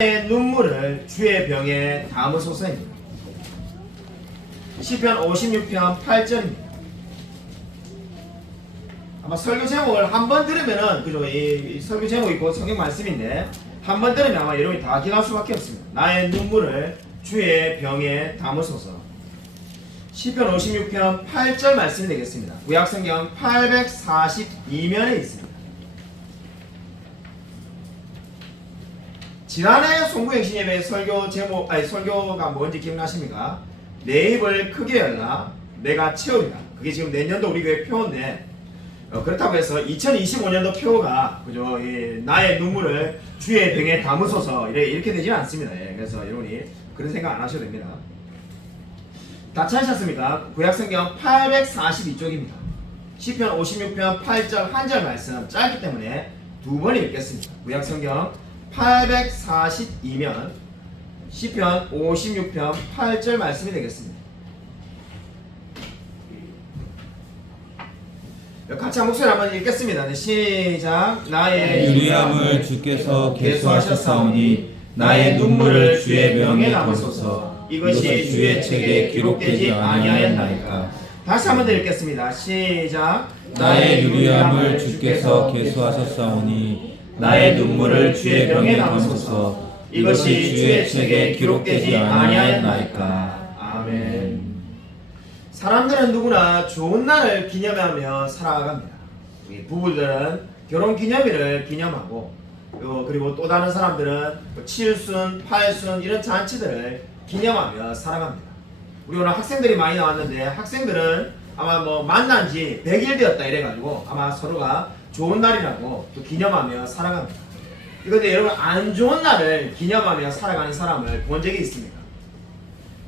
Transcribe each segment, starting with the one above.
눈물을 주의 병에 담으소서입니다. 시편 56편 8절입니다. 아마 설교 제목을 한번 들으면은 그죠? 이 설교 제목이 곧 성경 말씀인데 한번 들으면 아마 여러분이 다 기억할 수밖에 없습니다. 나의 눈물을 주의 병에 담으소서. 시편 56편 8절 말씀이 되겠습니다. 구약성경 842면에 있습니다. 지난해 송구행신예배 설교 제목, 설교가 뭔지 기억나십니까? 내 입을 크게 열라 내가 채우리라. 그게 지금 내년도 우리 교회 표어인데, 그렇다고 해서 2025년도 표어가 그죠? 나의 눈물을 주의 병에 담으소서 이렇게 되지는 않습니다. 그래서 여러분이 그런 생각 안 하셔도 됩니다. 다 찾으셨습니까? 구약성경 842쪽입니다. 시편 56편 8절 한 절 말씀 짧기 때문에 두 번 읽겠습니다. 구약성경 842면 시편 56편 8절 말씀이 되겠습니다. 같이 한 목소리 한번 읽겠습니다. 네, 시작. 나의 유리함을 주께서 계수하셨사오니 나의 눈물을 주의 병에 담으소서. 이것이 주의 책에 기록되지 아니하였나이까. 다시 한번 더 읽겠습니다. 시작. 나의 유리함을 주께서 계수하셨사오니 나의 눈물을 주의 병에 담으소서. 이것이 주의 책에 기록되지 아니하였나이까. 아멘. 사람들은 누구나 좋은 날을 기념하며 살아갑니다. 부부들은 결혼 기념일을 기념하고, 그리고 또 다른 사람들은 칠순, 팔순 이런 잔치들을 기념하며 살아갑니다. 우리 오늘 학생들이 많이 나왔는데 학생들은 아마 뭐 만난 지 100일 되었다 이래가지고 아마 서로가 좋은 날이라고 또 기념하며 살아갑니다. 그런데 여러분, 안 좋은 날을 기념하며 살아가는 사람을 본 적이 있습니까?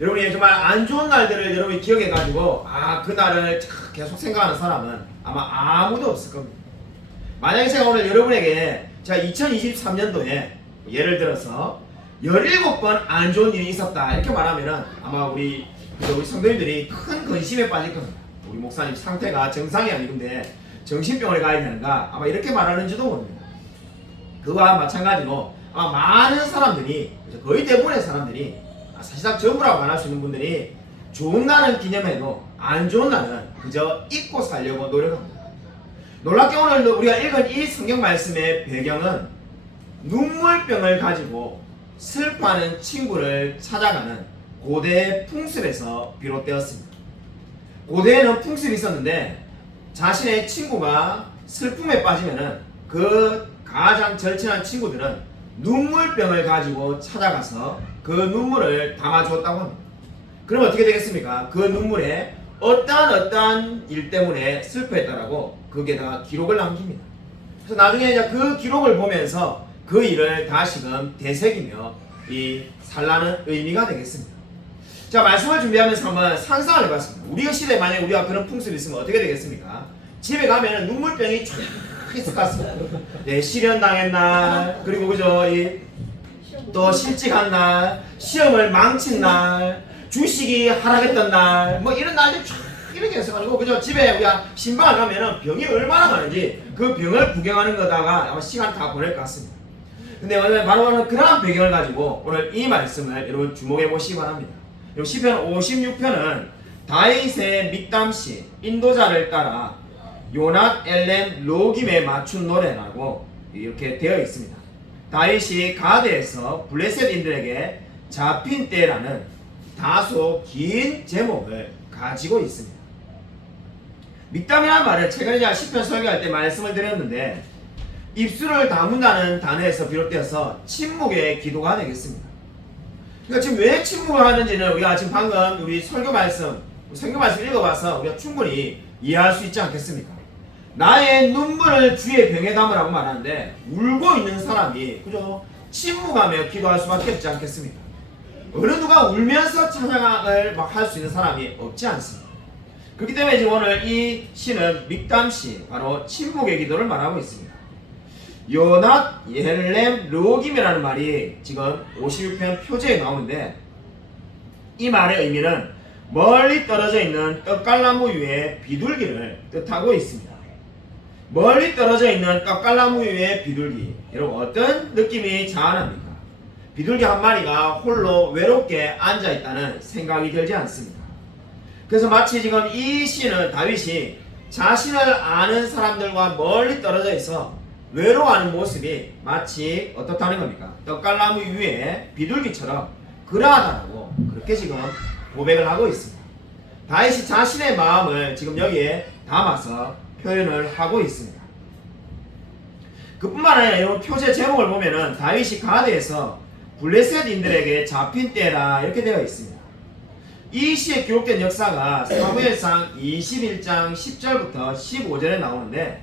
여러분이 정말 안 좋은 날들을 여러분이 기억해가지고 그 날을 계속 생각하는 사람은 아마 아무도 없을 겁니다. 만약에 제가 오늘 여러분에게 제가 2023년도에 예를 들어서 17번 안 좋은 일이 있었다 이렇게 말하면은 아마 우리 성도님들이 큰 근심에 빠질 겁니다. 우리 목사님 상태가 정상이 아니근데 정신병원에 가야 되는가 아마 이렇게 말하는지도 모릅니다. 그와 마찬가지로 아마 많은 사람들이, 거의 대부분의 사람들이, 사실상 전부라고 말할 수 있는 분들이 좋은 날은 기념해도 안 좋은 날은 그저 잊고 살려고 노력합니다. 놀랍게 오늘 우리가 읽은 이 성경 말씀의 배경은 눈물병을 가지고 슬퍼하는 친구를 찾아가는 고대 풍습에서 비롯되었습니다. 고대에는 풍습이 있었는데 자신의 친구가 슬픔에 빠지면은 그 가장 절친한 친구들은 눈물병을 가지고 찾아가서 그 눈물을 담아주었다고 합니다. 그럼 어떻게 되겠습니까? 그 눈물에 어떠한 일 때문에 슬퍼했다라고 거기에다가 기록을 남깁니다. 그래서 나중에 이제 그 기록을 보면서 그 일을 다시금 되새기며 살라는 의미가 되겠습니다. 자, 말씀을 준비하면서 한번 상상을 해봤습니다. 우리가 시대에 만약에 우리가 그런 풍습이 있으면 어떻게 되겠습니까? 집에 가면 눈물병이 쫙 있을 것 같습니다. 실현 당한 날, 그리고 그죠, 또 실직한 날, 시험을 망친 날, 주식이 하락했던 날, 뭐 이런 날들이 쫙 이렇게 있어가지고, 그죠, 집에 우리가 신방을 가면은 병이 얼마나 많은지 그 병을 구경하는 거다가 아마 시간 다 보낼 것 같습니다. 근데 오늘 바로 그러한 배경을 가지고 오늘 이 말씀을 여러분 주목해 보시기 바랍니다. 시편 56편은 다윗의 믹담시 인도자를 따라 요낫 엘렘 로김에 맞춘 노래라고 이렇게 되어 있습니다. 다윗이 가드에서 블레셋인들에게 잡힌 때라는 다소 긴 제목을 가지고 있습니다. 믹담이라는 말을 최근에 제가 시편 설교할 때 말씀을 드렸는데 입술을 다문다는 단어에서 비롯되어서 침묵의 기도가 되겠습니다. 그러니까 지금 왜 침묵을 하는지는 우리가 지금 방금 우리 설교 말씀 읽어봐서 우리가 충분히 이해할 수 있지 않겠습니까? 나의 눈물을 주의 병에 담으라고 말하는데 울고 있는 사람이 그죠? 침묵하며 기도할 수밖에 없지 않겠습니까? 어느 누가 울면서 찬양을 막 할 수 있는 사람이 없지 않습니다. 그렇기 때문에 지금 오늘 이 시는 믹담시, 바로 침묵의 기도를 말하고 있습니다. 요낫 엘렘 로김이라는 말이 지금 56편 표제에 나오는데 이 말의 의미는 멀리 떨어져 있는 떡갈나무 위에 비둘기를 뜻하고 있습니다. 멀리 떨어져 있는 떡갈나무 위의 비둘기, 여러분 어떤 느낌이 자아납니까? 비둘기 한 마리가 홀로 외롭게 앉아있다는 생각이 들지 않습니다. 그래서 마치 지금 이 시는 다윗이 자신을 아는 사람들과 멀리 떨어져 있어 외로워하는 모습이 마치 어떻다는 겁니까? 떡갈나무 위에 비둘기처럼 그러하다라고 그렇게 지금 고백을 하고 있습니다. 다윗이 자신의 마음을 지금 여기에 담아서 표현을 하고 있습니다. 그뿐만 아니라 이 표제 제목을 보면은 다윗이 가드에서 블레셋인들에게 잡힌 때라 이렇게 되어 있습니다. 이 시에 기록된 역사가 사무엘상 21장 10절부터 15절에 나오는데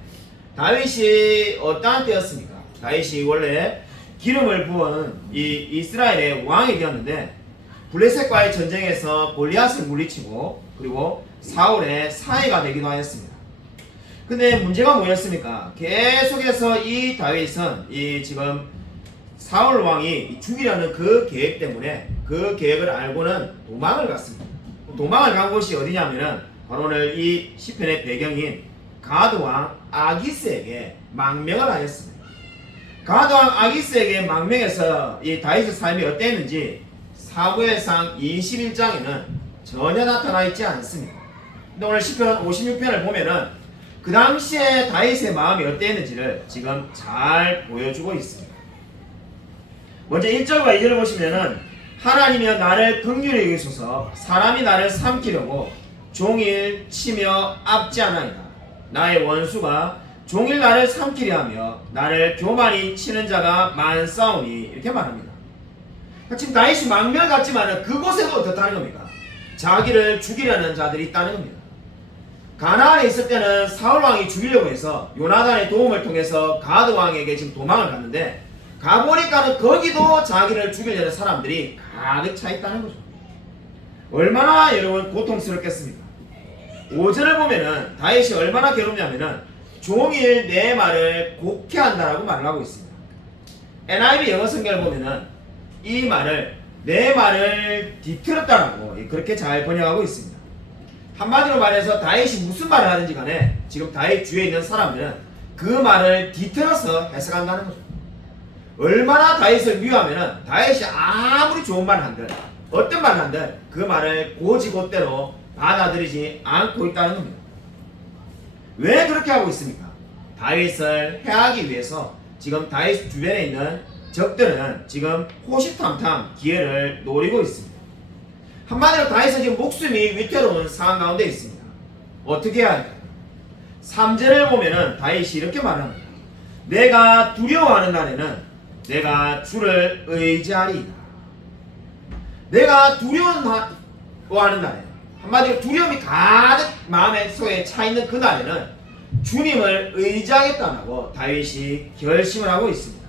다윗이 어떠한 때였습니까? 다윗이 원래 기름을 부은 이 이스라엘의 왕이 되었는데 블레셋과의 전쟁에서 골리앗을 물리치고 그리고 사울의 사해가 되기도 하였습니다. 근데 문제가 뭐였습니까? 계속해서 이 다윗은 이 지금 사울 왕이 죽이려는 그 계획 때문에 그 계획을 알고는 도망을 갔습니다. 도망을 간 곳이 어디냐면은 바로 오늘 이 시편의 배경인 가드 왕 아기스에게 망명을 하였습니다. 가드 왕 아기스에게 망명해서 이 다윗의 삶이 어땠는지 사무엘상 21장에는 전혀 나타나 있지 않습니다. 근데 오늘 시편 56편을 보면은 그 당시에 다윗의 마음이 어땠는지를 지금 잘 보여주고 있습니다. 먼저 1절과 2절을 보시면은 하나님이여 나를 긍휼히 여기소서 사람이 나를 삼키려고 종일 치며 압지 않아이다. 나의 원수가 종일 나를 삼키려 하며 나를 교만히 치는 자가 많사오니 이렇게 말합니다. 지금 다윗이 망명을 갔지만 그곳에도 어떻다는 겁니까? 자기를 죽이려는 자들이 있다는 겁니다. 가나안에 있을 때는 사울왕이 죽이려고 해서 요나단의 도움을 통해서 가드왕에게 지금 도망을 갔는데 가보니까는 거기도 자기를 죽이려는 사람들이 가득 차 있다는 거죠. 얼마나 여러분 고통스럽겠습니까? 5절을 보면은 다윗이 얼마나 괴롭냐면은 종일 내 말을 곡해한다라고 말을 하고 있습니다. NIV 영어 성경을 보면은 이 말을 내 말을 뒤틀었다라고 그렇게 잘 번역하고 있습니다. 한마디로 말해서 다윗이 무슨 말을 하든지 간에 지금 다윗 주위에 있는 사람들은 그 말을 뒤틀어서 해석한다는 거죠. 얼마나 다윗을 미워하면은 다윗이 아무리 좋은 말을 한들 어떤 말을 한들 그 말을 고지고대로 받아들이지 않고 있다는 겁니다. 왜 그렇게 하고 있습니까? 다윗을 해하기 위해서 지금 다윗 주변에 있는 적들은 지금 호시탐탐 기회를 노리고 있습니다. 한마디로 다윗은 지금 목숨이 위태로운 상황 가운데 있습니다. 어떻게 해야 할까요? 3절을 보면은 다윗이 이렇게 말합니다. 내가 두려워하는 날에는 내가 주를 의지하리이다. 내가 두려워하는 날에 한마디로 두려움이 가득 마음에 속에 차 있는 그 날에는 주님을 의지하겠다고 다윗이 결심을 하고 있습니다.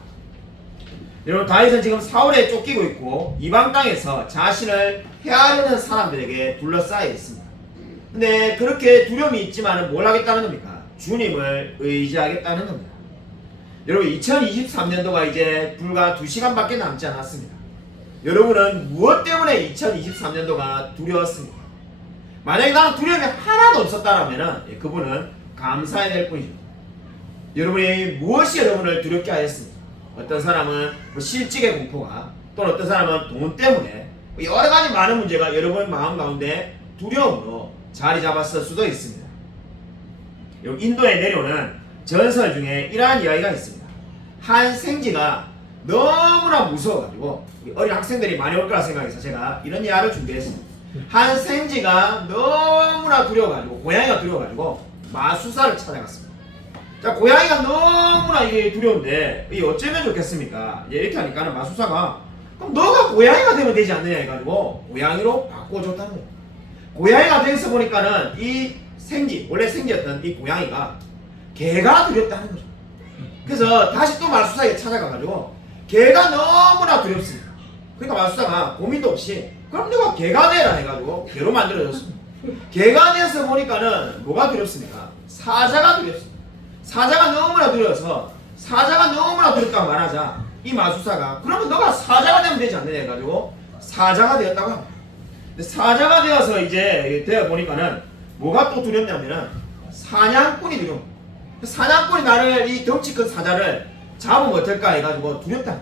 여러분 다윗은 지금 사울에 쫓기고 있고 이방 땅에서 자신을 해하려는 사람들에게 둘러싸여 있습니다. 근데 그렇게 두려움이 있지만 뭘 하겠다는 겁니까? 주님을 의지하겠다는 겁니다. 여러분 2023년도가 이제 불과 2시간밖에 남지 않았습니다. 여러분은 무엇 때문에 2023년도가 두려웠습니까? 만약에 나는 두려움이 하나도 없었다면 그분은 감사해야 될 뿐이죠. 여러분이 무엇이 여러분을 두렵게 하였습니까? 어떤 사람은 실직의 공포가, 또는 어떤 사람은 돈 때문에 여러 가지 많은 문제가 여러분의 마음 가운데 두려움으로 자리 잡았을 수도 있습니다. 여기 인도에 내려오는 전설 중에 이러한 이야기가 있습니다. 한 생쥐가 너무나 무서워가지고 어린 학생들이 많이 올 거라 생각해서 제가 이런 이야기를 준비했습니다. 한 생쥐가 너무나 두려워가지고 고양이가 두려워가지고 마수사를 찾아갔습니다. 자, 고양이가 너무나 이게 두려운데 이게 어쩌면 좋겠습니까? 이렇게 하니까는 마수사가 그럼 너가 고양이가 되면 되지 않느냐 해가지고 고양이로 바꿔줬다는 거예요. 고양이가 돼서 보니까는 이 생쥐, 원래 생쥐였던 이 고양이가 개가 두렵다는 거죠. 그래서 다시 또 마수사에게 찾아가가지고 개가 너무나 두렵습니다. 그러니까 마수사가 고민도 없이 그럼 너가 개가 되라 해가지고 개로 만들어졌습니다. 개가 돼서 보니까는 뭐가 두렵습니까? 사자가 두렵습니다. 사자가 너무나 두려워서 사자가 너무나 두렵다고 말하자 이 마수사가 그러면 너가 사자가 되면 되지 않느냐 해가지고 사자가 되었다고 합니다. 근데 사자가 되어서 이제 되어 보니까는 뭐가 또 두렵냐면은 사냥꾼이 두려워. 사냥꾼이 나를 이 덩치 큰 사자를 잡으면 어떨까 해가지고 두렵다.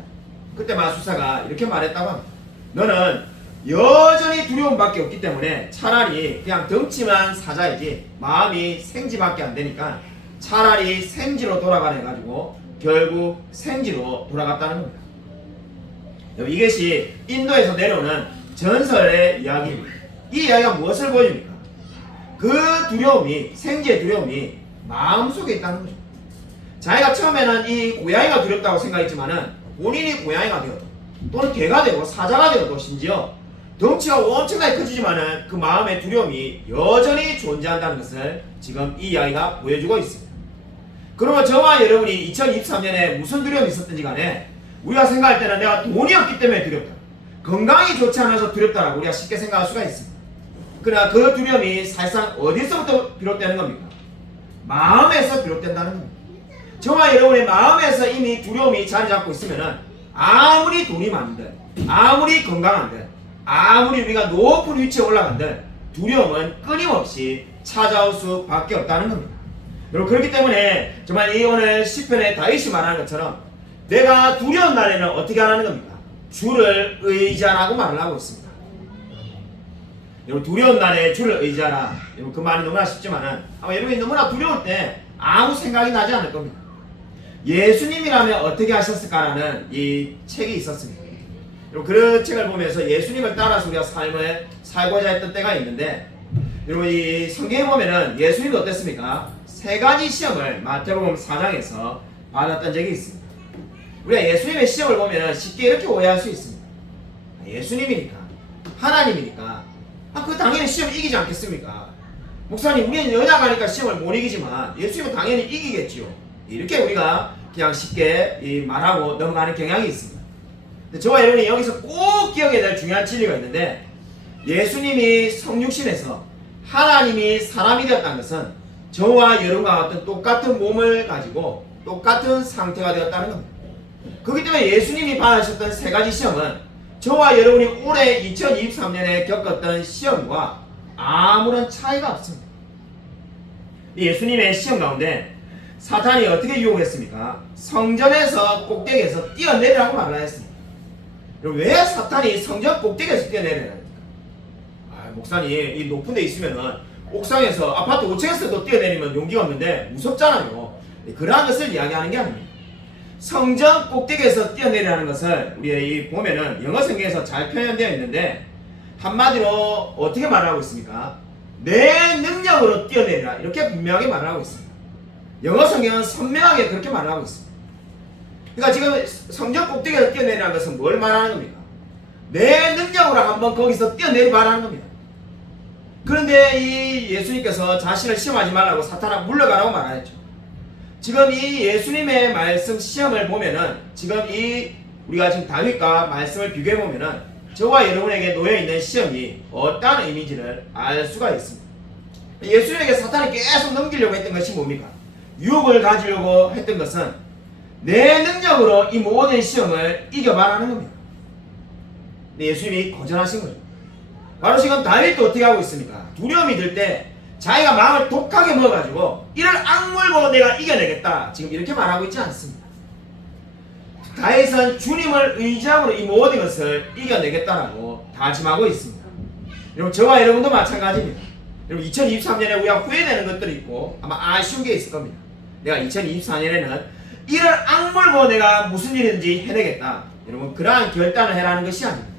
그때 마술사가 이렇게 말했다고 합니다. 너는 여전히 두려움밖에 없기 때문에 차라리 그냥 덩치만 사자이지 마음이 생지밖에 안 되니까 차라리 생지로 돌아가려 해가지고 결국 생지로 돌아갔다는 겁니다. 이것이 인도에서 내려오는 전설의 이야기입니다. 이 이야기가 무엇을 보여줍니까? 그 두려움이, 생지의 두려움이 마음속에 있다는 거죠. 자기가 처음에는 이 고양이가 두렵다고 생각했지만은 본인이 고양이가 되어도 또는 개가 되고 사자가 되어도 심지어 덩치가 엄청나게 커지지만은 그 마음의 두려움이 여전히 존재한다는 것을 지금 이 이야기가 보여주고 있습니다. 그러면 저와 여러분이 2023년에 무슨 두려움이 있었든지 간에 우리가 생각할 때는 내가 돈이 없기 때문에 두렵다, 건강이 좋지 않아서 두렵다라고 우리가 쉽게 생각할 수가 있습니다. 그러나 그 두려움이 사실상 어디서부터 비롯되는 겁니까? 마음에서 비롯된다는 겁니다. 저와 여러분의 마음에서 이미 두려움이 자리 잡고 있으면은 아무리 돈이 많은들, 아무리 건강한들, 아무리 우리가 높은 위치에 올라간들 두려움은 끊임없이 찾아올 수밖에 없다는 겁니다. 여러분, 그렇기 때문에 정말 이 오늘 시편의 다윗이 말하는 것처럼 내가 두려운 날에는 어떻게 하라는 겁니까? 주를 의지하라고 말을 하고 있습니다. 여러분, 두려운 날에 주를 의지하라. 여러분, 그 말이 너무나 쉽지만은 아마 여러분이 너무나 두려울 때 아무 생각이 나지 않을 겁니다. 예수님이라면 어떻게 하셨을까라는 이 책이 있었습니다. 여러분, 그 책을 보면서 예수님을 따라서 우리가 삶을 살고자 했던 때가 있는데, 여러분 이 성경에 보면은 예수님이 어땠습니까? 세 가지 시험을 마태복음 4장에서 받았던 적이 있습니다. 우리가 예수님의 시험을 보면 쉽게 이렇게 오해할 수 있습니다. 예수님이니까, 하나님이니까, 그 당연히 시험 이기지 않겠습니까? 목사님, 우리는 연약하니까 시험을 못 이기지만 예수님은 당연히 이기겠지요. 이렇게 우리가 그냥 쉽게 말하고 넘어가는 경향이 있습니다. 근데 저와 여러분이 여기서 꼭 기억해야 될 중요한 진리가 있는데, 예수님이 성육신에서 하나님이 사람이 되었다는 것은 저와 여러분과 같은 똑같은 몸을 가지고 똑같은 상태가 되었다는 겁니다. 그렇기 때문에 예수님이 받으셨던 세 가지 시험은 저와 여러분이 올해 2023년에 겪었던 시험과 아무런 차이가 없습니다. 예수님의 시험 가운데 사탄이 어떻게 유혹했습니까? 성전에서 꼭대기에서 뛰어내리라고 말을 했습니다. 그럼 왜 사탄이 성전 꼭대기에서 뛰어내리라는 겁니까? 목사님, 이 높은 데 있으면은 옥상에서 아파트 5층에서도 뛰어내리면 용기가 없는데 무섭잖아요. 그러한 것을 이야기하는 게 아닙니다. 성전 꼭대기에서 뛰어내리라는 것을 우리 보면은 영어 성경에서 잘 표현되어 있는데, 한마디로 어떻게 말하고 있습니까? 내 능력으로 뛰어내리라, 이렇게 분명하게 말하고 있습니다. 영어 성경은 선명하게 그렇게 말하고 있습니다. 그러니까 지금 성전 꼭대기에서 뛰어내리라는 것은 뭘 말하는 겁니까? 내 능력으로 한번 거기서 뛰어내리라는 겁니다. 그런데 이 예수님께서 자신을 시험하지 말라고 사탄아 물러가라고 말하였죠. 지금 이 예수님의 말씀 시험을 보면은 지금 우리가 지금 다윗과 말씀을 비교해 보면은 저와 여러분에게 놓여 있는 시험이 어떤 의미인지를 알 수가 있습니다. 예수님에게 사탄이 계속 넘기려고 했던 것이 뭡니까? 유혹을 가지려고 했던 것은 내 능력으로 이 모든 시험을 이겨봐라는 겁니다. 예수님이 거절하신 거죠. 바로 지금 다윗도 어떻게 하고 있습니까? 두려움이 들 때 자기가 마음을 독하게 먹어가지고 이를 악물고 내가 이겨내겠다, 지금 이렇게 말하고 있지 않습니다. 다윗은 주님을 의지함으로 이 모든 것을 이겨내겠다라고 다짐하고 있습니다. 여러분, 저와 여러분도 마찬가지입니다. 여러분, 2023년에 우리가 후회되는 것들이 있고 아마 아쉬운 게 있을 겁니다. 내가 2024년에는 이를 악물고 내가 무슨 일인지 해내겠다, 여러분 그러한 결단을 해라는 것이 아닙니다.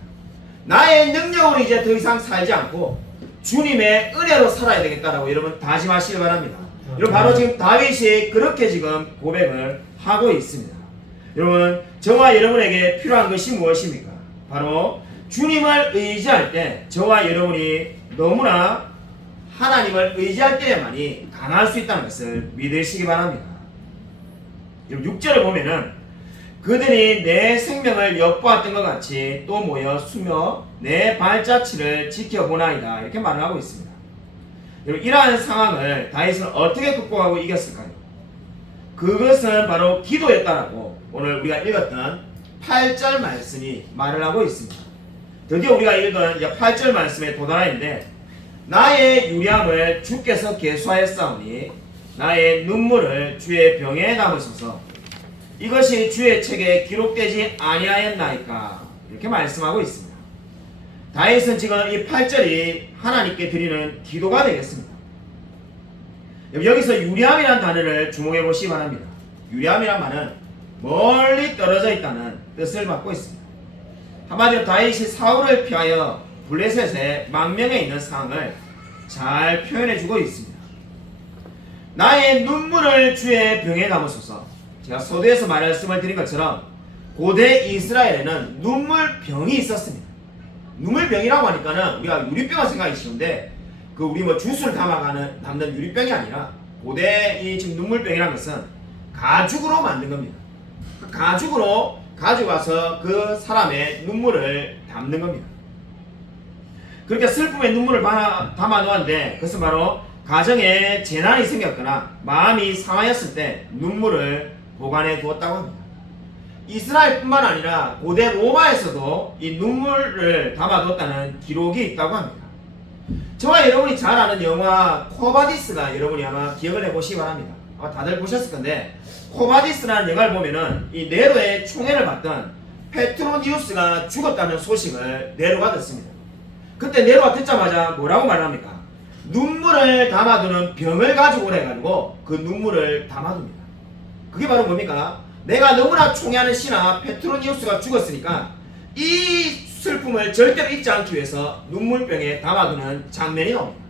나의 능력으로 이제 더 이상 살지 않고 주님의 은혜로 살아야 되겠다라고 여러분 다짐하시기 바랍니다. 여러분, 바로 지금 다윗이 그렇게 지금 고백을 하고 있습니다. 여러분, 저와 여러분에게 필요한 것이 무엇입니까? 바로 주님을 의지할 때 저와 여러분이 너무나 하나님을 의지할 때에만이 강할 수 있다는 것을 믿으시기 바랍니다. 여러분, 6절을 보면은 그들이 내 생명을 엿보았던 것 같이 또 모여 숨어 내 발자취를 지켜보나이다, 이렇게 말을 하고 있습니다. 여러분, 이러한 상황을 다윗은 어떻게 극복하고 이겼을까요? 그것은 바로 기도였다라고 오늘 우리가 읽었던 8절 말씀이 말을 하고 있습니다. 드디어 우리가 읽은 8절 말씀에 도달하는데, 나의 유리함을 주께서 계수하였사오니 나의 눈물을 주의 병에 담으소서. 이것이 주의 책에 기록되지 아니하였나이까 이렇게 말씀하고 있습니다. 다윗은 지금 이 8절이 하나님께 드리는 기도가 되겠습니다. 여기서 유리함이라는 단어를 주목해 보시기 바랍니다. 유리함이란 말은 멀리 떨어져 있다는 뜻을 받고 있습니다. 한마디로 다윗이 사울을 피하여 블레셋의 망명에 있는 상황을 잘 표현해 주고 있습니다. 나의 눈물을 주의 병에 담으소서. 제가 서두에서 말씀을 드린 것처럼 고대 이스라엘에는 눈물병이 있었습니다. 눈물병이라고 하니까는 우리가 유리병을 생각이 쉬운데 그 우리 뭐 주스를 담는 유리병이 아니라 고대 이 지금 눈물병이라는 것은 가죽으로 만든 겁니다. 그 가죽으로 가져가서 그 사람의 눈물을 담는 겁니다. 그렇게 슬픔의 눈물을 담아 놓았는데 그것은 바로 가정에 재난이 생겼거나 마음이 상하였을 때 눈물을 보관해 두었다고 합니다. 이스라엘뿐만 아니라 고대 로마에서도 이 눈물을 담아뒀다는 기록이 있다고 합니다. 저와 여러분이 잘 아는 영화 코바디스가 여러분이 아마 기억을 해보시기 바랍니다. 아마 다들 보셨을 건데 코바디스라는 영화를 보면은 이 네로의 총애를 받던 페트로니우스가 죽었다는 소식을 네로가 듣습니다. 그때 네로가 듣자마자 뭐라고 말합니까? 눈물을 담아두는 병을 가지고 오래가지고 그 눈물을 담아둡니다. 그게 바로 뭡니까? 내가 너무나 총애하는 신하 페트로니우스가 죽었으니까 이 슬픔을 절대로 잊지 않기 위해서 눈물병에 담아두는 장면이 나옵니다.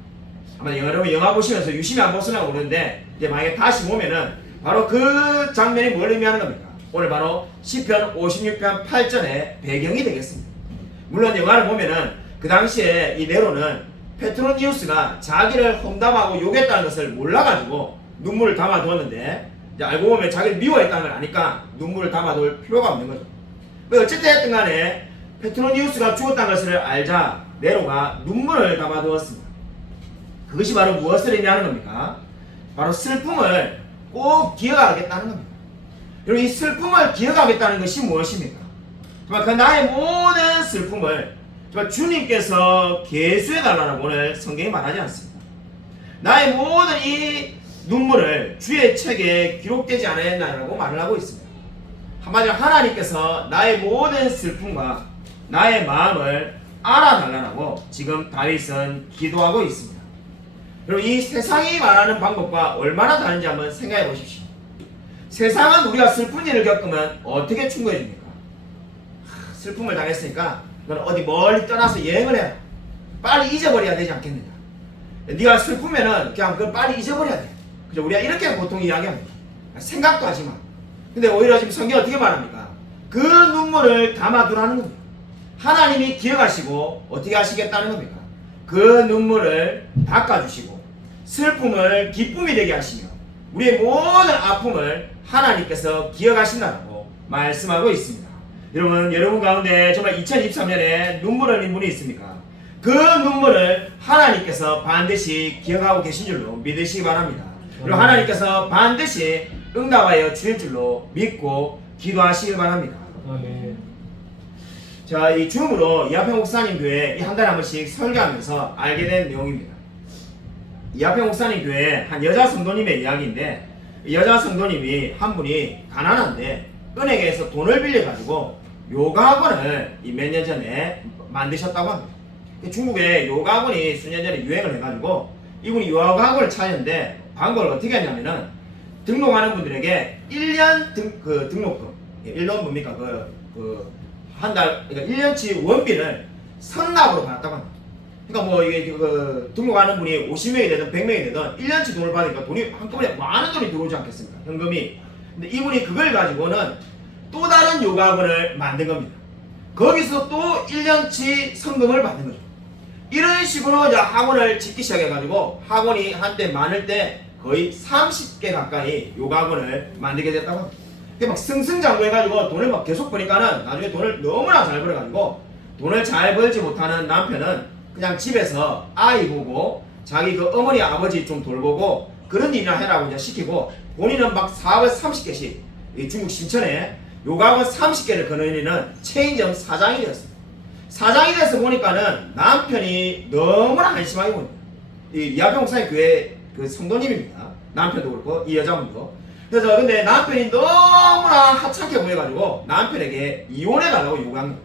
아마 여러분 영화 보시면서 유심히 안 보시나 모르는데 이제 만약에 다시 보면은 바로 그 장면이 뭘 의미하는 겁니까? 오늘 바로 시편 56편 8절의 배경이 되겠습니다. 물론 영화를 보면은 그 당시에 이 네로는 페트로니우스가 자기를 험담하고 욕했다는 것을 몰라가지고 눈물을 담아두었는데 이제 알고 보면 자기를 미워했다는 걸 아니까 눈물을 담아둘 필요가 없는 거죠. 어쨌든 했든 간에 페트로니우스가 죽었다는 것을 알자 네로가 눈물을 담아두었습니다. 그것이 바로 무엇을 의미하는 겁니까? 바로 슬픔을 꼭 기억하겠다는 겁니다. 여러분 이 슬픔을 기억하겠다는 것이 무엇입니까? 정말 그 나의 모든 슬픔을 정말 주님께서 계수해달라고 오늘 성경이 말하지 않습니다. 나의 모든 이 눈물을 주의 책에 기록되지 않았나라고 말을 하고 있습니다. 한마디로 하나님께서 나의 모든 슬픔과 나의 마음을 알아달라고 지금 다윗은 기도하고 있습니다. 그리고 이 세상이 말하는 방법과 얼마나 다른지 한번 생각해 보십시오. 세상은 우리가 슬픈 일을 겪으면 어떻게 충고해 줍니까? 슬픔을 당했으니까 너는 어디 멀리 떠나서 여행을 해라. 빨리 잊어버려야 되지 않겠느냐. 네가 슬프면은 그냥 그걸 빨리 잊어버려야 돼. 그죠? 우리가 이렇게 보통 이야기합니다. 생각도 하지 마. 근데 오히려 지금 성경이 어떻게 말합니까? 그 눈물을 담아두라는 겁니다. 하나님이 기억하시고 어떻게 하시겠다는 겁니까? 그 눈물을 닦아주시고 슬픔을 기쁨이 되게 하시며 우리의 모든 아픔을 하나님께서 기억하신다고 말씀하고 있습니다. 여러분 가운데 정말 2023년에 눈물 흘린 분이 있습니까? 그 눈물을 하나님께서 반드시 기억하고 계신 줄로 믿으시기 바랍니다. 그리고 하나님께서 반드시 응답하여 주실 줄로 믿고 기도하시길 바랍니다. 자, 이 줌으로 이하평 목사님 교회 한 달에 한 번씩 설교하면서 알게 된 내용입니다. 이하평 목사님 교회 한 여자 성도님의 이야기인데 여자 성도님이 한 분이 가난한데 은행에서 돈을 빌려가지고 요가학원을 몇 년 전에 만드셨다고 합니다. 중국에 요가학원이 수년 전에 유행을 해가지고 이분이 요가학원을 차렸는데 방법을 어떻게 했냐면은 등록하는 분들에게 1년 등록금 1년 뭡니까 한 달 그러니까 1년치 원비를 선납으로 받았다고 합니다. 그러니까 뭐 이게 등록하는 분이 50명이 되든 100명이 되든 1년치 돈을 받으니까 돈이 한꺼번에 많은 돈이 들어오지 않겠습니까? 현금이. 근데 이분이 그걸 가지고는 또 다른 요가학원을 만든 겁니다. 거기서 또 1년치 성금을 받는 거죠. 이런 식으로 이제 학원을 짓기 시작해가지고 학원이 한때 많을 때 거의 30개 가까이 요가학원을 만들게 됐다고 합니다. 막 승승장구해가지고 돈을 막 계속 버니까는 나중에 돈을 너무나 잘 벌어가지고 돈을 잘 벌지 못하는 남편은 그냥 집에서 아이 보고 자기 그 어머니 아버지 좀 돌보고 그런 일이나 해라고 이제 시키고 본인은 막 사업을 30개씩 중국 신천에 요가학원 30개를 거느리는 체인점 사장이 되었습니다. 사장이 돼서 보니까는 남편이 너무나 한심하게 보입니다. 이 이하평 목사님 교회 그 성도님입니다. 남편도 그렇고 이 여자분도. 그래서 근데 남편이 너무나 하찮게 보여가지고 남편에게 이혼해달라고 요구한 거예요.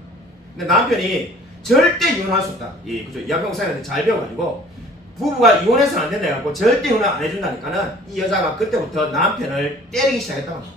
근데 남편이 절대 이혼할 수 없다. 그죠? 약병 목사님한테 잘 배워가지고 부부가 이혼해서는 안 된다 해갖고 절대 이혼을 안 해준다니까는 이 여자가 그때부터 남편을 때리기 시작했다고 합니다.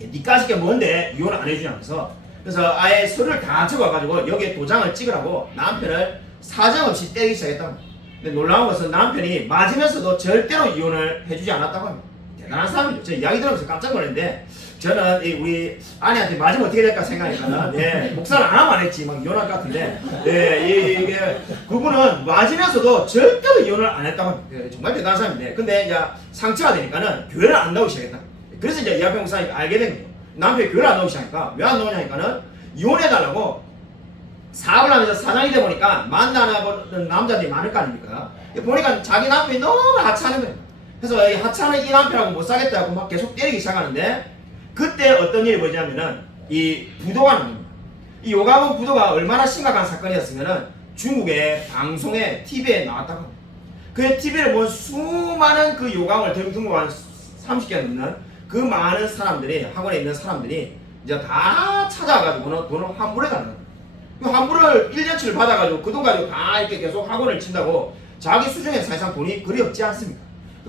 니까 싶게 뭔데 이혼을 안 해주냐면서. 그래서 아예 서류를 다 적어가지고 여기에 도장을 찍으라고 남편을 사정없이 때리기 시작했다고 합니다. 근데 놀라운 것은 남편이 맞으면서도 절대로 이혼을 해주지 않았다고 합니다. 대단한 사람이죠. 저 이야기 들으면서 깜짝 놀랐는데 저는 우리 아내한테 맞으면 어떻게 될까 생각하니까는 목사를 안 하면 안 했지 막 이혼할 것 같은데 이게 그분은 맞으면서도 절대로 이혼을 안 했다고 합니다. 정말 대단한 사람인데 근데 이제 상처가 되니까는 교회를 안 나오기 시작했다. 그래서 이제 이하평 목사님이 알게 된 거예요. 남편이 교회를 안 나오기 시작하니까 왜 안 나오냐니까는 이혼해달라고 사업을 하면서 사장이 돼 보니까 만나는 남자들이 많을 거 아닙니까? 보니까 자기 남편이 너무 하찮은 거예요. 그래서 이 하찮은 이 남편하고 못 살겠다 하고 막 계속 때리기 시작하는데 그때 어떤 일이 벌어지냐면은 이 부도가 나옵니다. 이 요가본 부도가 얼마나 심각한 사건이었으면은 중국의 방송에 TV에 나왔다고 합니다. 그 TV를 본 수많은 그 요강을 등록한 30개 넘는 그 많은 사람들이 학원에 있는 사람들이 이제 다 찾아가지고는 돈을 환불해 가는 거예요. 그 환불을 1년치를 받아가지고 그 돈 가지고 다 이렇게 계속 학원을 친다고 자기 수중에 사실상 돈이 그리 없지 않습니까?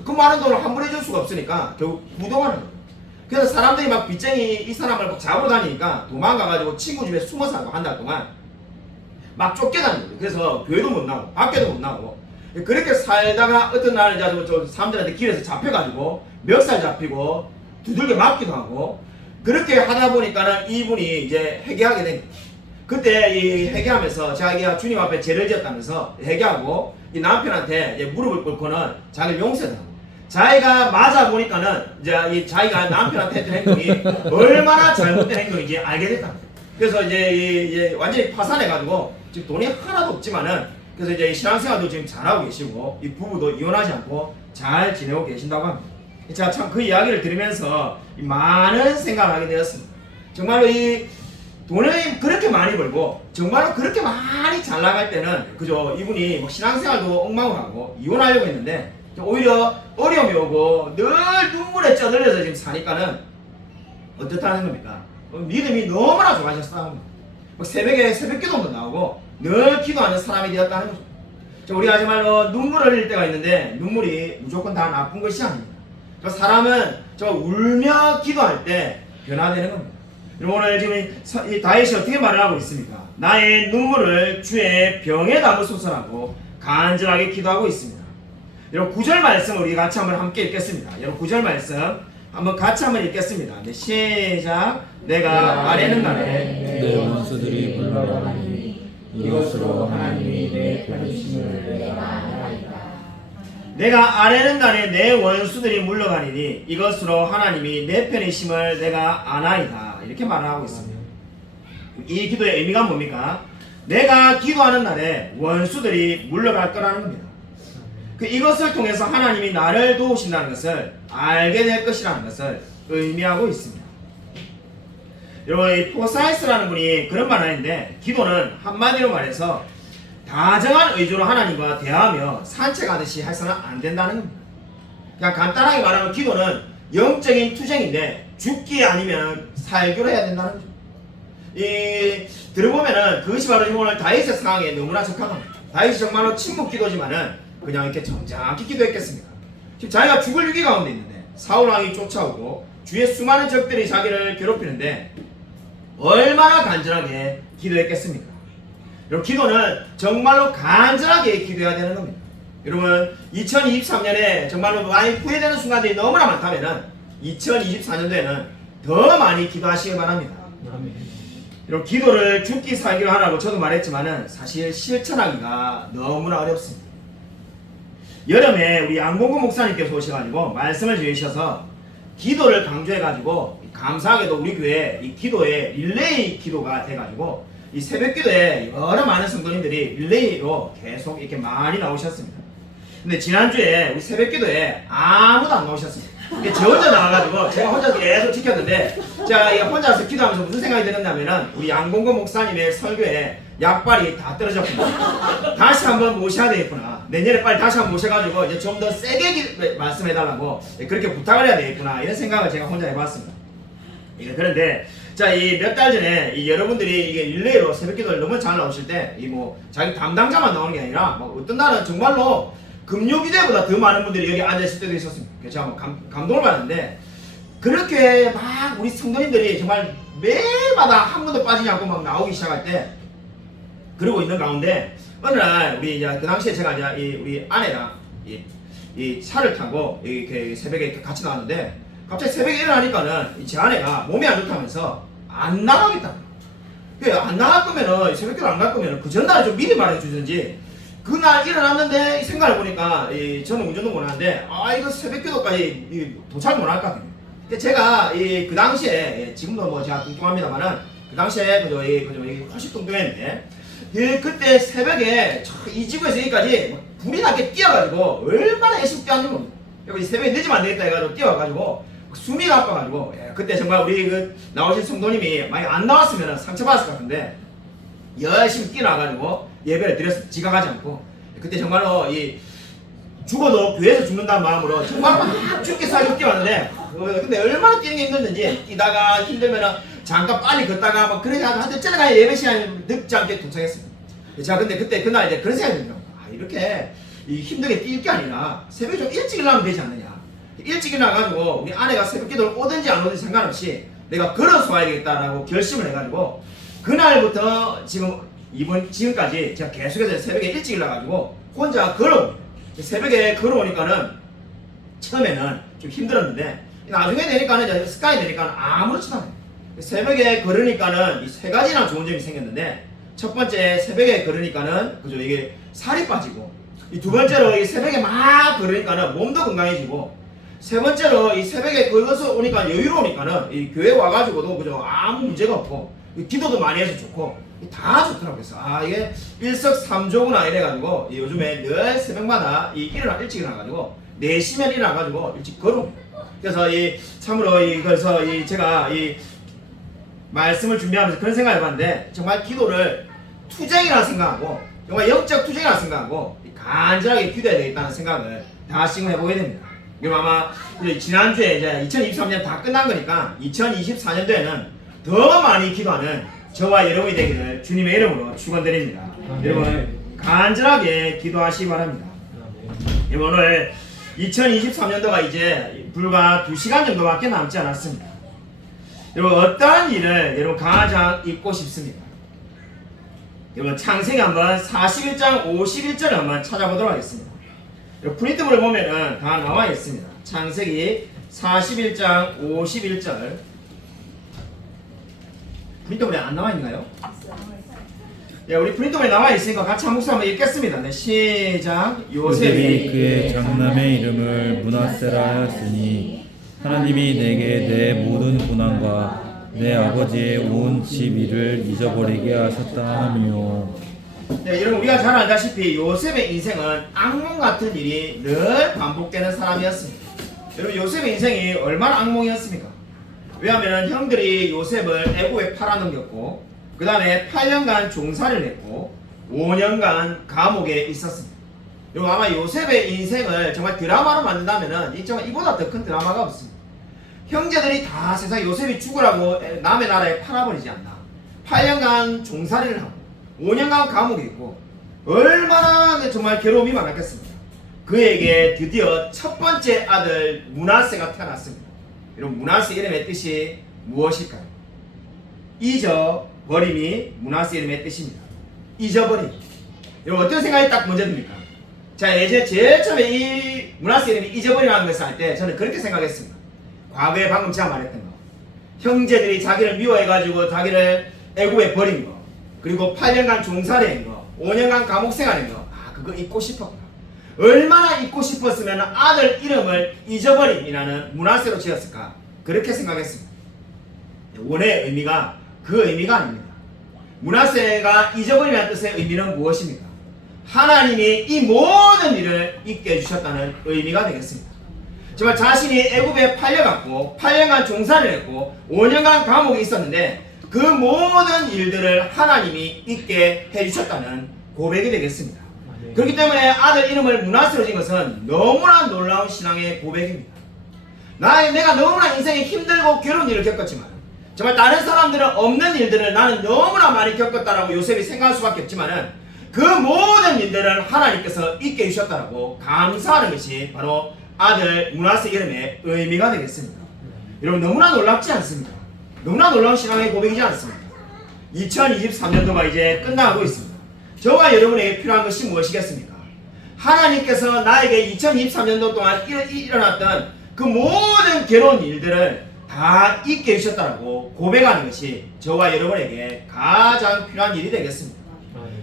그 많은 돈을 환불해 줄 수가 없으니까 결국 부도가 나는 거예요. 그래서 사람들이 막 빚쟁이 이 사람을 막 잡으러 다니니까 도망가가지고 친구 집에 숨어서 한 달 동안 막 쫓겨다니는 거예요. 그래서 교회도 못 나오고 밖에도 못 나오고 그렇게 살다가 어떤 날 이제 저 사람들한테 길에서 잡혀가지고 멱살 잡히고 두들겨 맞기도 하고 그렇게 하다 보니까는 이분이 이제 회개하게 된 거예요. 그때 이 회개하면서 자기가 주님 앞에 죄를 지었다면서 회개하고 이 남편한테 이제 무릎을 꿇고는 자기를 용서하고 자기가 맞아 보니까는 이제 이 자기가 남편한테 했던 행동이 얼마나 잘못된 행동인지 알게 됐다. 그래서 이제 완전히 파산해가지고 지금 돈이 하나도 없지만은 그래서 이제 신앙생활도 지금 잘하고 계시고 이 부부도 이혼하지 않고 잘 지내고 계신다고 합니다. 제가 참 그 이야기를 들으면서 많은 생각을 하게 되었습니다. 정말로 이 돈을 그렇게 많이 벌고 정말로 그렇게 많이 잘 나갈 때는 그죠 이분이 뭐 신앙생활도 엉망을 하고 이혼하려고 했는데 오히려 어려움이 오고 늘 눈물에 쪄들려서 지금 사니까는 어떻다는 겁니까? 믿음이 너무나 좋아졌다는 겁니다. 새벽에 새벽기도도 나오고 늘 기도하는 사람이 되었다는 거죠. 우리가 정말로 눈물을 흘릴 때가 있는데 눈물이 무조건 다 나쁜 것이 아닙니다. 사람은 울며 기도할 때 변화되는 겁니다. 오늘 지금 이 다윗이 어떻게 말을 하고 있습니까? 나의 눈물을 주의 병에 담으소서라고 간절하게 기도하고 있습니다. 여러분 9절 말씀 우리 같이 한번 함께 읽겠습니다. 여러분 9절 말씀 한번 같이 한번 읽겠습니다. 네, 시작. 내가 아뢰는 날에 내 원수들이 물러가니 이것으로 하나님이 내 편이심을 내가 알아이다. 내가 아뢰는 날에 내 원수들이 물러가니 이것으로 하나님이 내 편이심을 내가 아나이다. 이렇게 말을 하고 있습니다. 이 기도의 의미가 뭡니까? 내가 기도하는 날에 원수들이 물러갈 거라는 겁니다. 이것을 통해서 하나님이 나를 도우신다는 것을 알게 될 것이라는 것을 의미하고 있습니다. 여러분 이 포사이스라는 분이 그런 말을 하는데 기도는 한마디로 말해서 다정한 의조로 하나님과 대하며 산책하듯이 해서는 안 된다는 겁니다. 그냥 간단하게 말하면 기도는 영적인 투쟁인데 죽기 아니면 살기로 해야 된다는 거죠. 들어보면은 그것이 바로 지금 오늘 다윗의 상황에 너무나 적합합니다. 다윗이 정말로 침묵 기도지만은 그냥 이렇게 점잖게 기도했겠습니까? 지금 자기가 죽을 위기 가운데 있는데 사울왕이 쫓아오고 주의 수많은 적들이 자기를 괴롭히는데 얼마나 간절하게 기도했겠습니까? 여러분 기도는 정말로 간절하게 기도해야 되는 겁니다. 여러분 2023년에 정말로 많이 후회되는 순간들이 너무나 많다면은 2024년도에는 더 많이 기도하시기 바랍니다. 여러분 기도를 죽기 살기로 하라고 저도 말했지만은 사실 실천하기가 너무나 어렵습니다. 여름에 우리 양봉구 목사님께서 오셔가지고 말씀을 주셔서 기도를 강조해가지고 감사하게도 우리 교회 이 기도에 릴레이 기도가 돼가지고 이 새벽 기도에 여러 많은 성도님들이 릴레이로 계속 이렇게 많이 나오셨습니다. 근데 지난주에 우리 새벽 기도에 아무도 안 나오셨습니다. 저 혼자 나와가지고 제가 혼자 계속 지켰는데 제가 혼자서 기도하면서 무슨 생각이 들었냐면은 우리 양봉구 목사님의 설교에 약발이 다 떨어졌구나. 다시 한번 모셔야 되겠구나. 내년에 빨리 다시 한번 모셔가지고 이제 좀 더 세게 말씀해달라고 그렇게 부탁을 해야 되겠구나. 이런 생각을 제가 혼자 해봤습니다. 그런데 자, 이 몇 달 전에 이 여러분들이 이게 릴레이로 새벽기도를 너무 잘 나오실 때 이 뭐 자기 담당자만 나오는 게 아니라 뭐 어떤 날은 정말로 금요기대보다 더 많은 분들이 여기 앉아 있을 때도 있었습니다. 그래서 제가 뭐 감동을 받았는데 그렇게 막 우리 성도님들이 정말 매일마다 한 번도 빠지지 않고 막 나오기 시작할 때 그러고 있는 가운데 어느 날 우리 이제 그 당시에 제가 이제 우리 아내랑 이 차를 타고 이렇게 새벽에 이렇게 같이 나왔는데 갑자기 새벽에 일어나니까는 제 아내가 몸이 안 좋다면서 안 나가겠다. 안 나갈 거면은 새벽기도 안 갈 거면은 그 전날에 좀 미리 말해주든지 그날 일어났는데 생각을 보니까 저는 운전도 못하는데 이거 새벽기도까지 도착 못할 것 같아요. 제가 그 당시에 지금도 뭐 제가 뚱뚱합니다만은 그 당시에 그저 훨씬 뚱뚱했는데 그때 새벽에 이 집에서 여기까지 불이 나게 뛰어가지고 얼마나 열심히 뛰었는 겁니다. 그리고 새벽에 늦으면 안 되겠다 해가지고 뛰어가지고 숨이 가빠가지고 그때 정말 우리 나오신 성도님이 만약 안 나왔으면 상처받았을 것 같은데 열심히 뛰어나가지고 예배를 드렸습니다. 지각하지 않고. 그때 정말로 죽어도 교회에서 죽는다는 마음으로 정말 막 죽게 살고 뛰어왔는데 근데 얼마나 뛰는 게 힘들는지 뛰다가 힘들면은 잠깐 빨리 걷다가 막 그래 하여튼 째려가야 예배 시간이 늦지 않게 도착했습니다. 제가 근데 그때 그날 이제 그런 생각이 들더라고요. 이렇게 힘들게 뛸 게 아니라 새벽에 좀 일찍 일어나면 되지 않느냐. 일찍 일어나가지고 우리 아내가 새벽 기도를 오든지 안 오든지 상관없이 내가 걸어서 와야 되겠다라고 결심을 해가지고 그날부터 지금까지 제가 계속해서 새벽에 일찍 일어나가지고 혼자 걸어옵니다. 새벽에 걸어오니까는 처음에는 좀 힘들었는데 나중에 되니까는 이제 습관이 되니까 아무렇지도 않아요. 새벽에 걸으니까는 이 세 가지나 좋은 점이 생겼는데 첫 번째 새벽에 걸으니까는 그죠 이게 살이 빠지고 이 두 번째로 이 새벽에 막 걸으니까는 몸도 건강해지고 세 번째로 이 새벽에 걸어서 오니까 여유로우니까는 이 교회 와가지고도 그죠 아무 문제가 없고 기도도 많이 해서 좋고 다 좋더라고요. 그래서 이게 일석삼조구나 이래가지고 요즘에 늘 새벽마다 일찍 일어나가지고 4시면 일어나가지고 일찍 걸어옵니다. 그래서 참으로 그래서 제가 말씀을 준비하면서 그런 생각을 해봤는데 정말 기도를 투쟁이라 생각하고 정말 영적 투쟁이라 생각하고 간절하게 기도해야 되겠다는 생각을 다시금 해보게 됩니다. 그럼 아마 지난주에 이제 2023년 다 끝난 거니까 2024년도에는 더 많이 기도하는 저와 여러분이 되기를 주님의 이름으로 축원드립니다. 여러분 간절하게 기도하시기 바랍니다. 여러분 오늘 2023년도가 이제 불과 2시간 정도밖에 남지 않았습니다. 여러분 어떠한 일을 여러분 가장 잊고 싶습니까? 여러분 창세기 한번 41장 51절을 한번 찾아보도록 하겠습니다. 여러분 프린트물을 보면은 다 나와 있습니다. 창세기 41장 51절 프린트물에 안 나와 있나요? 우리 프린트물에 나와 있으니까 같이 한 목소리 한번 읽겠습니다. 네, 시작. 요셉이 그의 장남의 이름을 므낫세라 하였으니 하나님이 내게 내 모든 고난과 내 아버지의 온 집 일을 잊어버리게 하셨다 하며. 네, 여러분 우리가 잘 알다시피 요셉의 인생은 악몽 같은 일이 늘 반복되는 사람이었습니다. 여러분 요셉의 인생이 얼마나 악몽이었습니까? 왜냐하면 형들이 요셉을 애국에 팔아넘겼고 그 다음에 8년간 종살이를 했고 5년간 감옥에 있었습니다. 여러분 아마 요셉의 인생을 정말 드라마로 만든다면 정말 이보다 더 큰 드라마가 없습니다. 형제들이 다 세상 요셉이 죽으라고 남의 나라에 팔아버리지 않나. 8년간 종살이를 하고 5년간 감옥에 있고 얼마나 정말 괴로움이 많았겠습니까? 그에게 드디어 첫 번째 아들 므낫세가 태어났습니다. 여러분 므낫세 이름의 뜻이 무엇일까요? 잊어버림이 므낫세 이름의 뜻입니다. 잊어버림. 여러분 어떤 생각이 딱 먼저 듭니까? 자 예전에 제일 처음에 이 므낫세 이름이 잊어버림이라는 것을 할 때 저는 그렇게 생각했습니다. 과거에 방금 제가 말했던 거 형제들이 자기를 미워해가지고 자기를 애국에 버린 거 그리고 8년간 종살이한 거 5년간 감옥생활한 거 그거 잊고 싶었구나. 얼마나 잊고 싶었으면 아들 이름을 잊어버림이라는 므낫세로 지었을까 그렇게 생각했습니다. 원의 의미가 그 의미가 아닙니다. 므낫세가 잊어버림이라는 뜻의 의미는 무엇입니까? 하나님이 이 모든 일을 잊게 해주셨다는 의미가 되겠습니다. 정말 자신이 애굽에 팔려갔고 8년간 종살이를 했고 5년간 감옥에 있었는데 그 그 모든 일들을 하나님이 있게 해주셨다는 고백이 되겠습니다. 그렇기 때문에 아들 이름을 므낫세로 지은 것은 너무나 놀라운 신앙의 고백입니다. 내가 너무나 인생에 힘들고 괴로운 일을 겪었지만 정말 다른 사람들은 없는 일들을 나는 너무나 많이 겪었다라고 요셉이 생각할 수밖에 없지만은 그 모든 일들을 하나님께서 있게 해주셨다라고 감사하는 것이 바로 아들 므낫세 이름의 의미가 되겠습니다. 여러분 너무나 놀랍지 않습니까? 너무나 놀라운 신앙의 고백이지 않습니까? 2023년도가 이제 끝나가고 있습니다. 저와 여러분에게 필요한 것이 무엇이겠습니까? 하나님께서 나에게 2023년도 동안 일어났던 그 모든 괴로운 일들을 다 잊게 해주셨다고 고백하는 것이 저와 여러분에게 가장 필요한 일이 되겠습니다.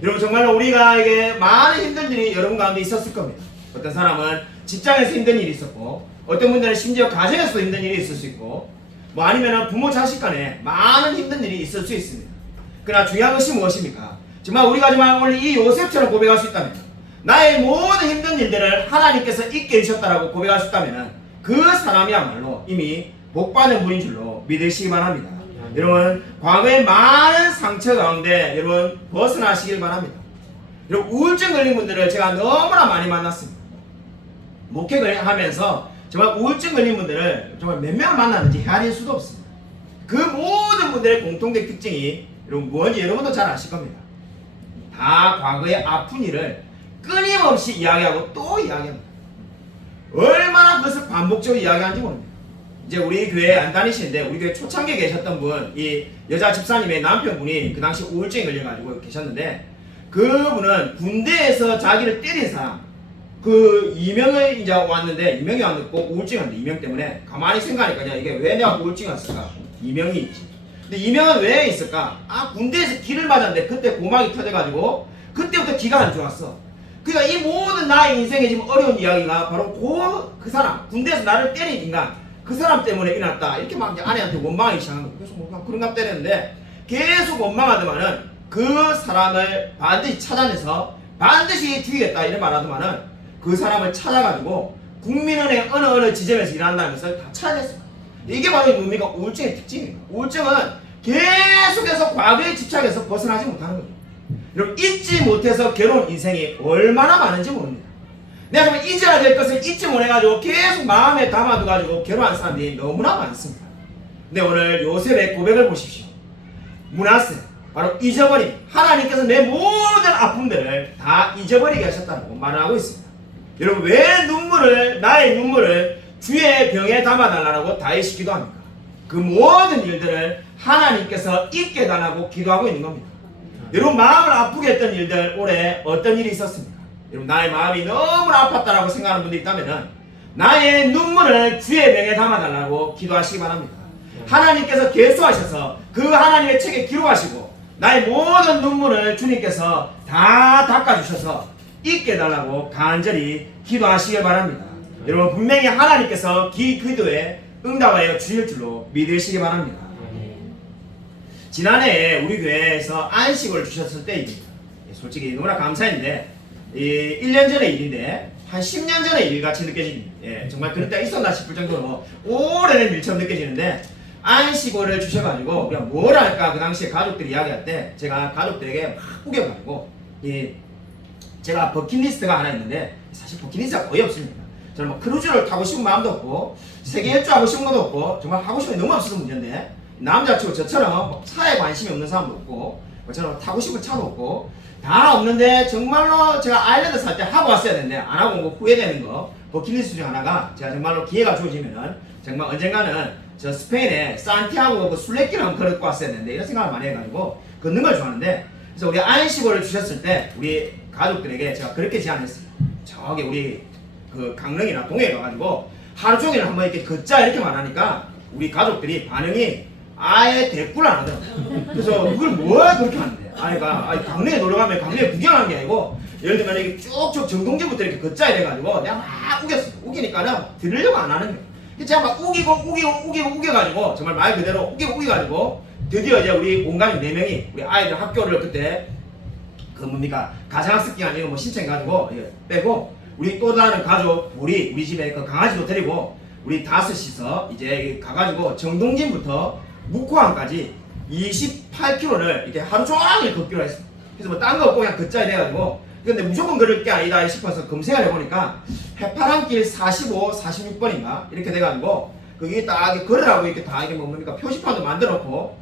여러분 정말로 우리가 이게 많은 힘든 일이 여러분 가운데 있었을 겁니다. 어떤 사람은 직장에서 힘든 일이 있었고 어떤 분들은 심지어 가정에서도 힘든 일이 있을 수 있고 뭐 아니면 부모 자식 간에 많은 힘든 일이 있을 수 있습니다. 그러나 중요한 것이 무엇입니까? 정말 우리가 정말 오늘 이 요셉처럼 고백할 수 있다면 나의 모든 힘든 일들을 하나님께서 잊게 해주셨다고 고백할 수 있다면 그 사람이야말로 이미 복받은 분인 줄로 믿으시기 바랍니다. 여러분 과거의 많은 상처 가운데 여러분 벗어나시길 바랍니다. 여러분 우울증 걸린 분들을 제가 너무나 많이 만났습니다. 목회를 하면서 정말 우울증 걸린 분들을 정말 몇 명을 만났는지 헤아릴 수도 없습니다. 그 모든 분들의 공통된 특징이 여러분 무엇인지 여러분도 잘 아실 겁니다. 다 과거의 아픈 일을 끊임없이 이야기하고 또 이야기합니다. 얼마나 그것을 반복적으로 이야기하는지 모릅니다. 이제 우리 교회에 안 다니시는데 우리 교회 초창기에 계셨던 분, 이 여자 집사님의 남편분이 그 당시 우울증에 걸려가지고 계셨는데 그분은 군대에서 자기를 때린 사람 그 이명이 이제 왔는데 이명이 왔고 우울증이 왔는데 이명 때문에 가만히 생각하니까 이게 왜 내가 우울증이 왔을까? 이명이 있지. 근데 이명은 왜 있을까? 군대에서 기를 맞았는데 그때 고막이 터져가지고 그때부터 기가 안 좋았어. 그러니까 이 모든 나의 인생에 지금 어려운 이야기가 바로 그 사람 군대에서 나를 때린 인간 그 사람 때문에 일어났다. 이렇게 막 이제 아내한테 원망하기 시작한 거예요. 그래서 뭐 그런가 때렸는데 계속 원망하더만은 그 사람을 반드시 찾아내서 반드시 죽이겠다 이런 말하더만은 그 사람을 찾아가지고 국민은행 어느 지점에서 일한다는 것을 다 찾아냈습니다. 이게 바로 뭡니까? 우울증의 특징입니다. 우울증은 계속해서 과거에 집착해서 벗어나지 못하는 거죠. 여러분 잊지 못해서 괴로운 인생이 얼마나 많은지 모릅니다. 내가 정말 잊어야 될 것을 잊지 못해가지고 계속 마음에 담아둬가지고 괴로워하는 사람들이 너무나 많습니다. 근데 오늘 요셉의 고백을 보십시오. 므낫세 바로 잊어버림. 하나님께서 내 모든 아픔들을 다 잊어버리게 하셨다고 말하고 있습니다. 여러분 왜 나의 눈물을 주의 병에 담아달라고 다윗이 기도합니까? 그 모든 일들을 하나님께서 잊게 달라고 기도하고 있는 겁니다. 여러분 마음을 아프게 했던 일들 올해 어떤 일이 있었습니까? 여러분 나의 마음이 너무나 아팠다라고 생각하는 분들이 있다면 나의 눈물을 주의 병에 담아달라고 기도하시기 바랍니다. 하나님께서 계수하셔서 그 하나님의 책에 기록하시고 나의 모든 눈물을 주님께서 다 닦아주셔서 잊게 해달라고 간절히 기도하시길 바랍니다. 여러분 분명히 하나님께서 기도에 응답하여 주실 줄로 믿으시기 바랍니다. 지난해 우리 교회에서 안식을 주셨을 때 일입니다. 솔직히 너무나 감사했는데 1년 전의 일인데 한 10년 전의 일같이 느껴집니다. 정말 그런 때가 있었나 싶을 정도로 오래된 일처럼 느껴지는데 안식월을 주셔가지고 우리가 뭘 할까 그 당시에 가족들이 이야기할 때 제가 가족들에게 막 우겨가지고 제가 버킷리스트가 하나 있는데 사실 버킷리스트가 거의 없습니다. 저는 뭐 크루즈를 타고 싶은 마음도 없고 세계 일주하고 싶은 것도 없고 정말 하고 싶은 게 너무 없어서 문제인데 남자치고 저처럼 차에 관심이 없는 사람도 없고 저처럼 타고 싶은 차도 없고 다 없는데 정말로 제가 아일랜드 살 때 하고 왔어야 되는데 안 하고 온 거 후회되는 거 버킷리스트 중 하나가 제가 정말로 기회가 주어지면은 정말 언젠가는 저 스페인에 산티아고 그 순례길을 한번 걸고 왔어야 되는데 이런 생각을 많이 해가지고 걷는 걸 좋아하는데 그래서 우리 안식월을 주셨을 때 우리 가족들에게 제가 그렇게 제안했어요. 저기 우리 그 강릉이나 동해에 가가지고 하루 종일 한번 이렇게 걷자 이렇게 말하니까 우리 가족들이 반응이 아예 대꾸를 안 하더라고요. 그래서 그걸 뭐야 그렇게 하는데 그러니까 강릉에 놀러 가면 강릉에 구경하는 게 아니고 예를 들면 이렇게 쭉쭉 정동진부터 이렇게 걷자 이래가지고 내가 막 우겼어요. 우기니까는 들으려고 안 하는 거예요. 제가 막 우겨가지고 정말 말 그대로 우겨가지고 드디어 이제 우리 온 가족 4명이 우리 아이들 학교를 그때 그 뭡니까 가상학습 기간 이거 뭐 신청해가지고 빼고 우리 또 다른 가족 우리 집에 그 강아지도 데리고 우리 5이서 이제 가가지고 정동진부터 묵호항까지 28km를 이렇게 하루 종일 걷기로 했습니다. 그래서 뭐 딴 거 없고 그냥 걷자 이래가지고 근데 무조건 걸을 게 아니다 싶어서 검색을 해보니까 해파랑길 45, 46번인가 이렇게 돼가지고 거기 딱 이렇게 걸으라고 이렇게 다 이게 뭡니까 표지판도 만들어놓고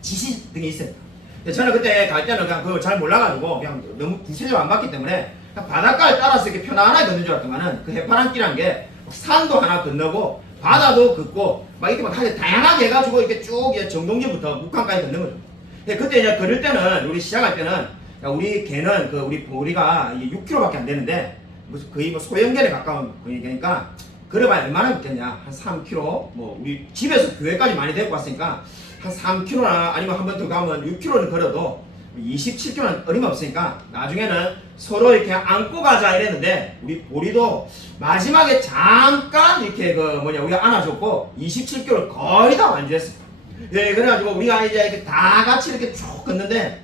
지시 등이 있습니다. 근데 저는 그때 갈 때는 그냥 그걸 잘 몰라가지고 그냥 너무 구체적으로 안 봤기 때문에 그냥 바닷가를 따라서 이렇게 편안하게 걷는 줄 알았더만은 그 해파랑길이란 게 산도 하나 건너고 바다도 걷고 막 이렇게 막 다양하게 해가지고 이렇게 쭉 정동진부터 북한까지 걷는 거죠. 근데 그때 이제 걸을 때는 우리 시작할 때는 야, 우리 개는 그 우리 보리가 6km밖에 안 되는데 무슨 거의 뭐 소형견에 가까운 거니까 걸어봐야 얼마나 걷겠냐 한 3km 뭐 우리 집에서 교회까지 많이 데리고 왔으니까 한 3km나 아니면 한 번 더 가면 6km는 걸어도 27km는 어림없으니까 나중에는 서로 이렇게 안고 가자 이랬는데 우리 보리도 마지막에 잠깐 이렇게 우리가 안아줬고 27km 거의 다 완주했습니다. 예, 그래가지고 우리가 이제 이렇게 다 같이 이렇게 쭉 걷는데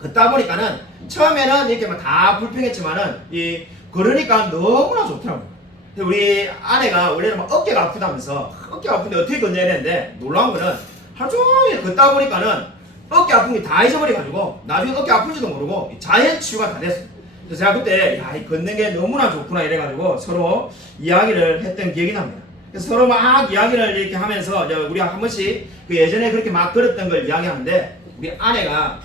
걷다 보니까는 처음에는 이렇게 막 다 불평했지만은 걸으니까 너무나 좋더라고요. 우리 아내가 원래는 막 어깨가 아프다면서 어깨가 아픈데 어떻게 걷냐 했는데 놀라운 거는 하루 종일 걷다 보니까는 어깨 아픈 게 다 잊어버려가지고 나중에 어깨 아픈지도 모르고 자연 치유가 다 됐어요. 그래서 제가 그때 야, 이 걷는 게 너무나 좋구나 이래가지고 서로 이야기를 했던 기억이 납니다. 그래서 서로 막 이야기를 이렇게 하면서 우리가 한 번씩 그 예전에 그렇게 막 걸었던 걸 이야기하는데 우리 아내가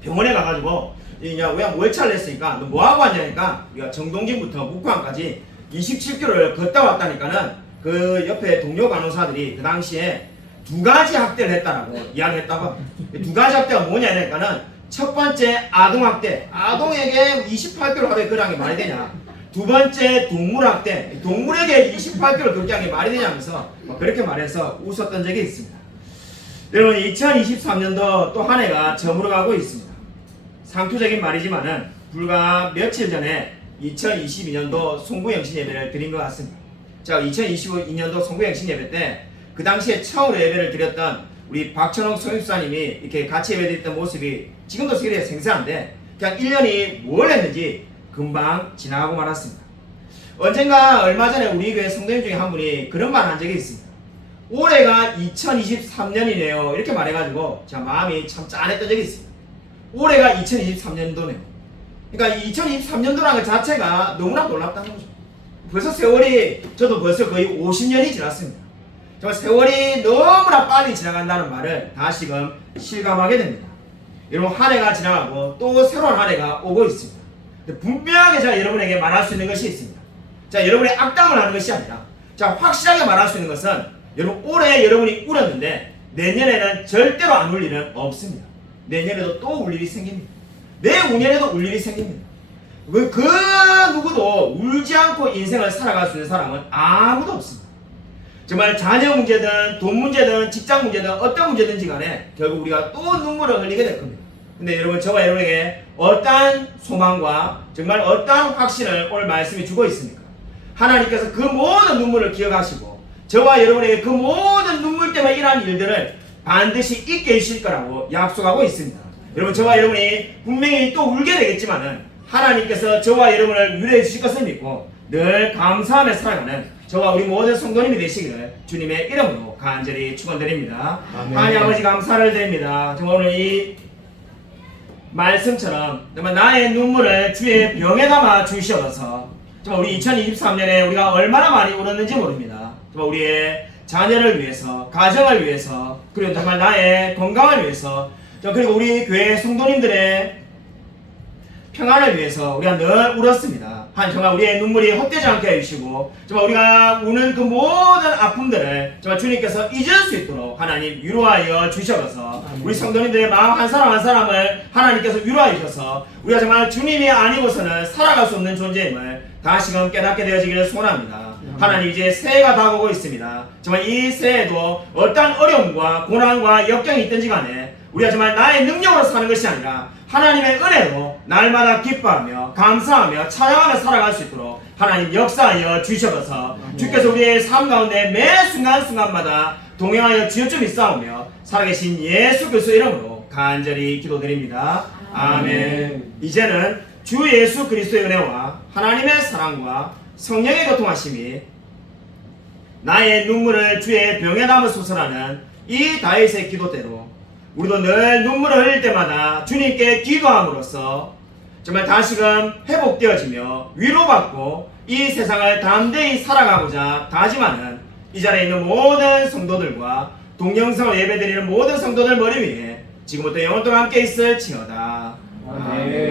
병원에 가가지고 이제 우리가 월차를 냈으니까 너 뭐하고 왔냐니까 우리가 정동진부터 묵광까지 27km를 걷다 왔다니까는 그 옆에 동료 간호사들이 그 당시에 2가지 학대를 했다라고 이야기했다고 합니다. 2가지 학대가 뭐냐니까는 첫 번째 아동학대, 아동에게 28km 하루에 걸어간 게 말이 되냐. 두 번째 동물학대, 동물에게 28km 걷게 한 게 말이 되냐면서 그렇게 말해서 웃었던 적이 있습니다. 여러분 2023년도 또 한 해가 저물어가고 있습니다. 상투적인 말이지만은 불과 며칠 전에 2022년도 송구영신 예배를 드린 것 같습니다. 제가 2022년도 송구영신 예배 때 그 당시에 처음으로 예배를 드렸던 우리 박천홍 성육사님이 이렇게 같이 예배 드렸던 모습이 지금도 되게 생생한데 그냥 1년이 뭘 했는지 금방 지나가고 말았습니다. 언젠가 얼마 전에 우리 교회 성도님 중에 한 분이 그런 말 한 적이 있습니다. 올해가 2023년이네요. 이렇게 말해가지고 제가 마음이 참 짠했던 적이 있습니다. 올해가 2023년도네요. 그러니까 2023년도라는 것 자체가 너무나 놀랍다는 거죠. 벌써 세월이 저도 벌써 거의 50년이 지났습니다. 정말 세월이 너무나 빨리 지나간다는 말을 다시금 실감하게 됩니다. 여러분 한 해가 지나가고 또 새로운 한 해가 오고 있습니다. 분명하게 제가 여러분에게 말할 수 있는 것이 있습니다. 자, 여러분의 악담을 하는 것이 아니라 자, 확실하게 말할 수 있는 것은 여러분 올해 여러분이 울었는데 내년에는 절대로 안 울 일은 없습니다. 내년에도 또 울 일이 생깁니다. 내후년에도 울 일이 생깁니다. 그 누구도 울지 않고 인생을 살아갈 수 있는 사람은 아무도 없습니다. 정말 자녀 문제든 돈 문제든 직장 문제든 어떤 문제든지 간에 결국 우리가 또 눈물을 흘리게 될 겁니다. 근데 여러분 저와 여러분에게 어떠한 소망과 정말 어떠한 확신을 오늘 말씀이 주고 있습니까? 하나님께서 그 모든 눈물을 기억하시고 저와 여러분에게 그 모든 눈물 때문에 일어난 일들을 반드시 잊게 해주실 거라고 약속하고 있습니다. 여러분 저와 여러분이 분명히 또 울게 되겠지만은 하나님께서 저와 여러분을 위로해 주실 것을 믿고 늘 감사하며 살아가는 저와 우리 모든 성도님이 되시기를 주님의 이름으로 간절히 축원드립니다. 하나님 아버지 감사를 드립니다. 정말 오늘 이 말씀처럼 정말 나의 눈물을 주의 병에 담아 주시어서 정말 우리 2023년에 우리가 얼마나 많이 울었는지 모릅니다. 정말 우리의 자녀를 위해서, 가정을 위해서, 그리고 정말 나의 건강을 위해서, 그리고 우리 교회 성도님들의 평안을 위해서 우리가 늘 울었습니다. 하나님 정말 우리의 눈물이 헛되지 않게 해주시고 정말 우리가 우는 그 모든 아픔들을 정말 주님께서 잊을 수 있도록 하나님 위로하여 주셔서 우리 성도님들의 마음 한 사람 한 사람을 하나님께서 위로하여 주셔서 우리가 정말 주님이 아니고서는 살아갈 수 없는 존재임을 다시금 깨닫게 되어지기를 소원합니다. 하나님 이제 새해가 다가오고 있습니다. 정말 이 새해에도 어떠한 어려움과 고난과 역경이 있든지 간에 우리가 정말 나의 능력으로 사는 것이 아니라 하나님의 은혜로 날마다 기뻐하며 감사하며 찬양하며 살아갈 수 있도록 하나님 역사하여 주셔서 주께서 우리의 삶 가운데 매 순간순간마다 동행하여 주여 좀 있사오며 살아계신 예수 그리스도 이름으로 간절히 기도드립니다. 아멘. 이제는 주 예수 그리스도의 은혜와 하나님의 사랑과 성령의 교통하심이 나의 눈물을 주의 병에 담으소서라는 이 다윗의 기도대로 우리도 늘 눈물을 흘릴 때마다 주님께 기도함으로써 정말 다시금 회복되어지며 위로받고 이 세상을 담대히 살아가고자 다짐하는 이 자리에 있는 모든 성도들과 동영상을 예배드리는 모든 성도들 머리 위에 지금부터 영원 동안 함께 있을지어다. 아멘.